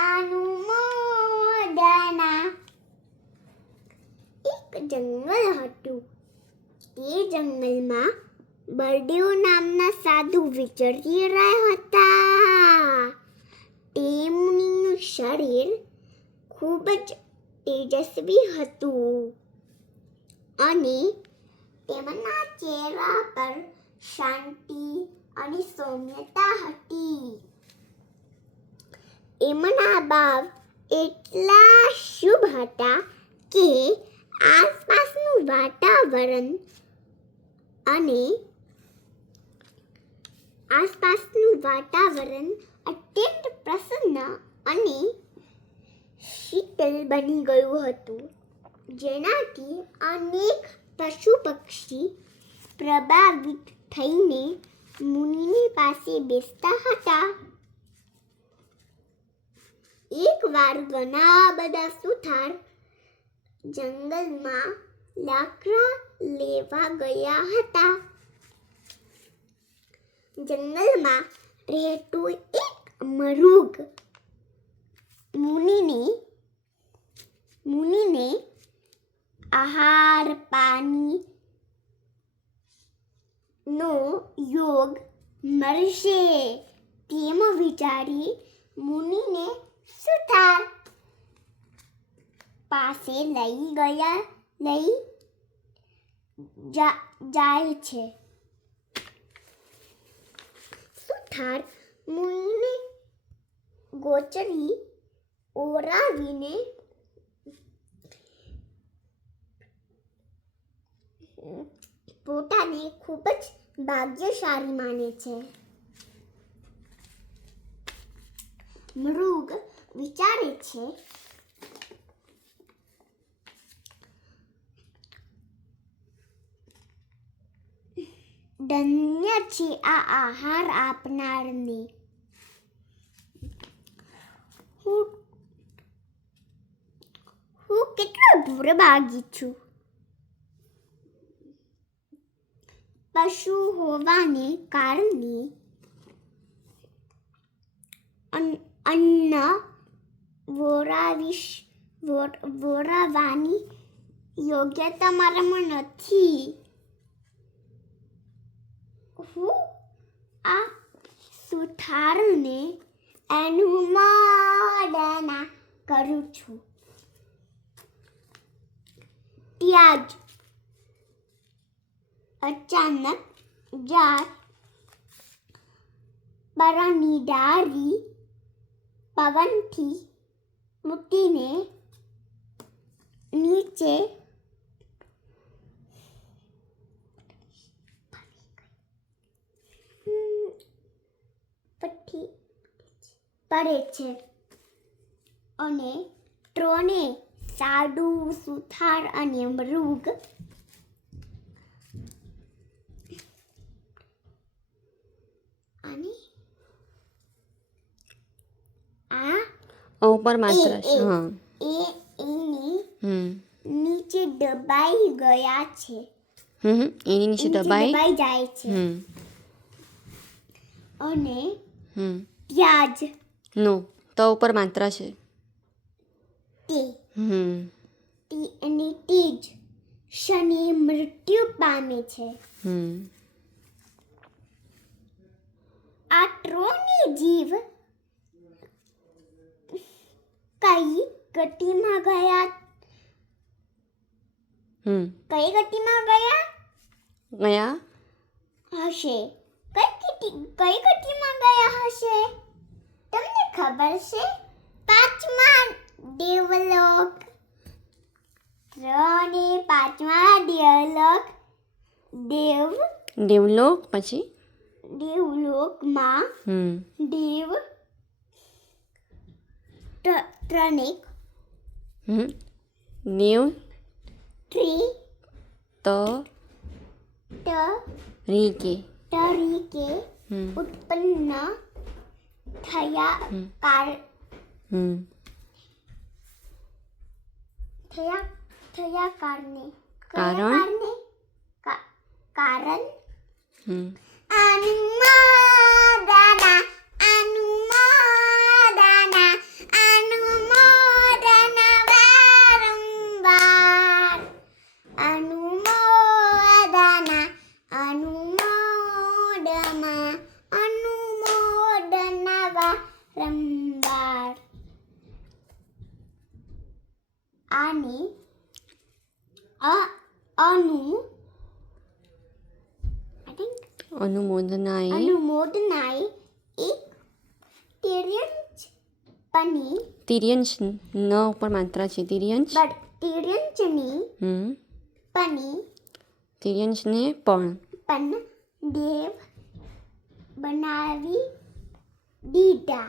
અનુમોદના. એક જંગલ હતું. તે જંગલમાં બળદેવ નામના સાધુ વિચરી રહ્યા હતા. તેમનું શરીર ખૂબ જ તેજસ્વી હતું અને તેમના ચહેરા પર શાંતિ અને સૌમ્યતા હતી. એમના ભાવ એટલા શુભ હતા કે આસપાસનું વાતાવરણ અત્યંત પ્રસન્ન અને શીતળ બની ગયું હતું, જેનાથી અનેક પશુ પક્ષી પ્રભાવિત થઈને મુનિની પાસે બેસતા હતા. એકવાર ઘણા બધા સુથાર જંગલમાં લાકડા લેવા ગયા હતા. જંગલમાં રહેતું એક મૃગ મુનિને આહાર પાણી નો યોગ મળશે તેમ વિચારી મુનિને સુથાર પાસે લઈ જાય છે. સુથાર મુનિને ગોચરી ઓરાવીને પોતાને ખૂબ જ ભાગ્યશાળી માને છે. મૃગ વિચારે છે, ધન્ય છે આ આહાર આપનારને. હું કેટલો દુર્ભાગી છું. પશુ હોવાને કારણે અન્ન વોરાવવાની યોગ્યતા મારામાં નથી. હું આ સુથારને અનુમોદના કરું છું. ત્યાં જ અચાનક ઝાડ પરની ડાળી પવનથી મૂકીને નીચે પડે છે અને ત્રણે સાધુ, સુથાર અને મૃગ અને ઉપર માત્ર નીચે દબાઈ ગયા છે. એની નીચે દબાઈ જાય છે અને ત્યાં જ નો તો ઉપર માત્ર છે અને તે જ ક્ષણે મૃત્યુ પામે છે. આ ત્રણેય જીવ કઈ ગતિમાં ગયા હશે? કઈ ગતિમાં ગયા હશે? તમને ખબર છે? પાંચમા દેવલોક. દેવલોક પછી દેવલોકમાં દેવ ત્રણેક નેવ તરીકે ઉત્પન્ન થયા કારણ અનુમોદના આને આઈ થિંક અનુમોદનાએ અનુમોદનાએ એક તિર્યંશ ન ઉપર માત્રા છે તિર્યંશ તિર્યંચની પની તિર્યંશને પણ દેવ બનાવી દીધા